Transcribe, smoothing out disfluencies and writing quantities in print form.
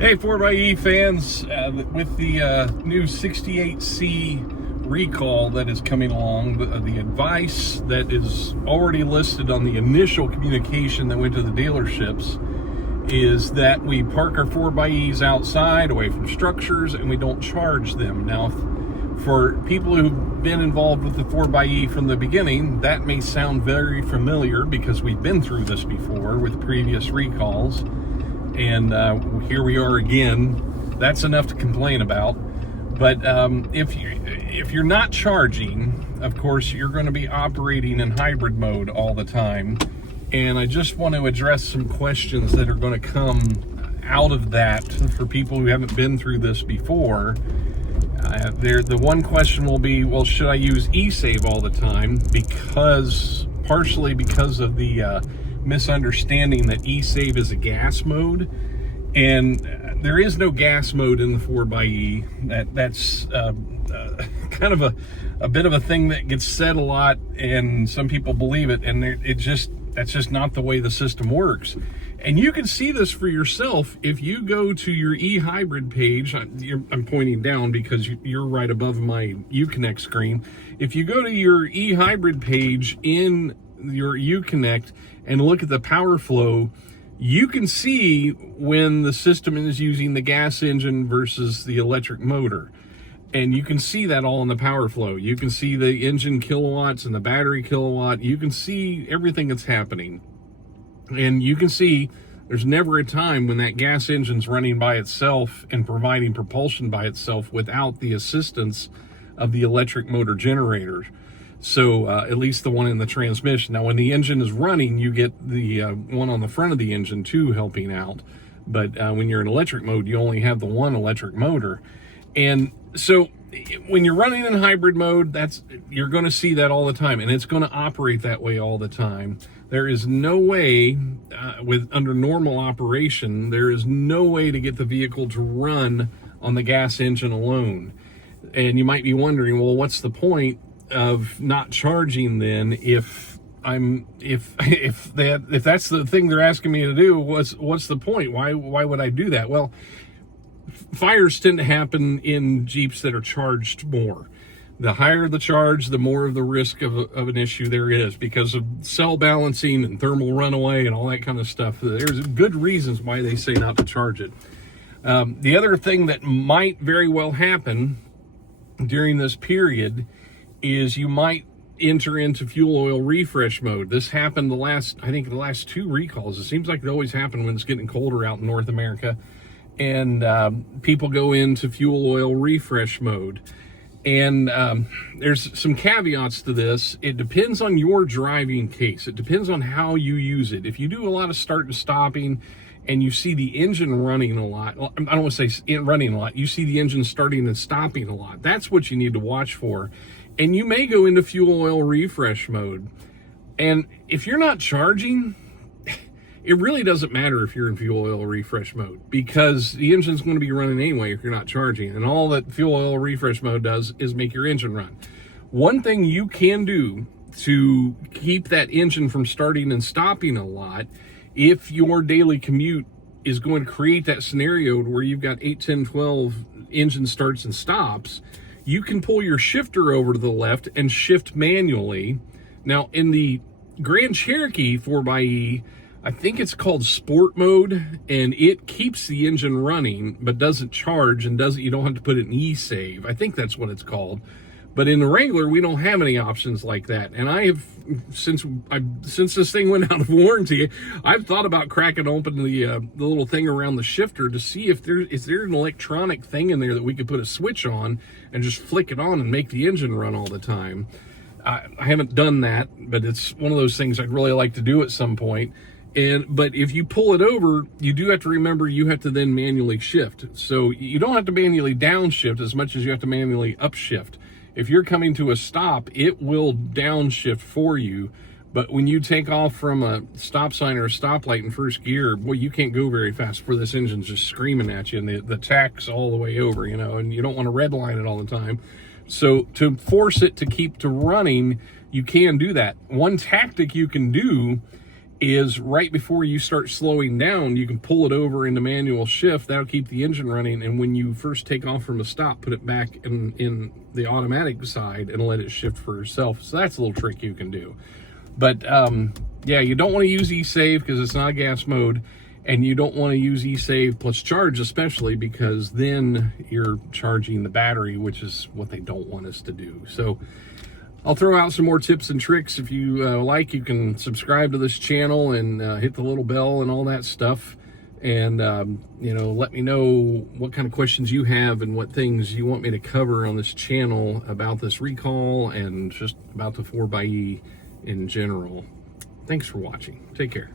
Hey 4xe fans, with the new 68C recall that is coming along, the advice that is already listed on the initial communication that went to the dealerships is that we park our 4xes outside away from structures and we don't charge them. Now, for people who've been involved with the 4xe from the beginning, that may sound very familiar because we've been through this before with previous recalls. And here we are again. That's enough to complain about. But if you're not charging, of course, you're going to be operating in hybrid mode all the time. And I just want to address some questions that are going to come out of that for people who haven't been through this before. The one question will be, well, should I use eSave all the time? Partially because of the misunderstanding that eSave is a gas mode, and there is no gas mode in the 4xe. That's kind of a bit of a thing that gets said a lot, and some people believe it, and that's just not the way the system works. And you can see this for yourself if you go to your eHybrid page. I'm pointing down because you're right above my Uconnect screen. If you go to your eHybrid page in your Uconnect and look at the power flow, you can see when the system is using the gas engine versus the electric motor. And you can see that all in the power flow. You can see the engine kilowatts and the battery kilowatt. You can see everything that's happening. And you can see there's never a time when that gas engine's running by itself and providing propulsion by itself without the assistance of the electric motor generators. So at least the one in the transmission. Now, when the engine is running, you get the one on the front of the engine too helping out. But when you're in electric mode, you only have the one electric motor. And so when you're running in hybrid mode, you're going to see that all the time, and it's going to operate that way all the time. There is no way, under normal operation, there is no way to get the vehicle to run on the gas engine alone. And you might be wondering, well, what's the point of not charging then if that's the thing they're asking me to do? What's the point? Why would I do that? Well, fires tend to happen in Jeeps that are charged more. The higher the charge, the more of the risk of an issue there is because of cell balancing and thermal runaway and all that kind of stuff. There's good reasons why they say not to charge it. The other thing that might very well happen during this period is you might enter into fuel oil refresh mode. This happened the last two recalls. It seems like it always happens when it's getting colder out in North America. And people go into fuel oil refresh mode. And there's some caveats to this. It depends on your driving case. It depends on how you use it. If you do a lot of start and stopping and you see the engine running a lot, I don't want to say running a lot, you see the engine starting and stopping a lot, that's what you need to watch for. And you may go into fuel oil refresh mode. And if you're not charging, it really doesn't matter if you're in fuel oil refresh mode because the engine's going to be running anyway if you're not charging. And all that fuel oil refresh mode does is make your engine run. One thing you can do to keep that engine from starting and stopping a lot, if your daily commute is going to create that scenario where you've got 8, 10, 12 engine starts and stops, you can pull your shifter over to the left and shift manually. Now, in the Grand Cherokee 4xe, I think it's called sport mode, and it keeps the engine running but doesn't charge and you don't have to put it in eSave. I think that's what it's called. But in the Wrangler, we don't have any options like that. And since this thing went out of warranty, I've thought about cracking open the little thing around the shifter to see if is there an electronic thing in there that we could put a switch on and just flick it on and make the engine run all the time. I haven't done that, but it's one of those things I'd really like to do at some point. But if you pull it over, you do have to remember you have to then manually shift. So you don't have to manually downshift as much as you have to manually upshift. If you're coming to a stop, it will downshift for you. But when you take off from a stop sign or a stoplight in first gear, boy, you can't go very fast before this engine's just screaming at you and the tack's all the way over, and you don't want to redline it all the time. So to force it to keep to running, you can do that. One tactic you can do is right before you start slowing down, you can pull it over into manual shift. That'll keep the engine running. And when you first take off from a stop, put it back in the automatic side and let it shift for yourself. So that's a little trick you can do. But yeah, you don't want to use eSave because it's not a gas mode. And you don't want to use eSave plus charge, especially because then you're charging the battery, which is what they don't want us to do. So I'll throw out some more tips and tricks. If you like, you can subscribe to this channel and hit the little bell and all that stuff. And, you know, let me know what kind of questions you have and what things you want me to cover on this channel about this recall and just about the 4xe in general. Thanks for watching. Take care.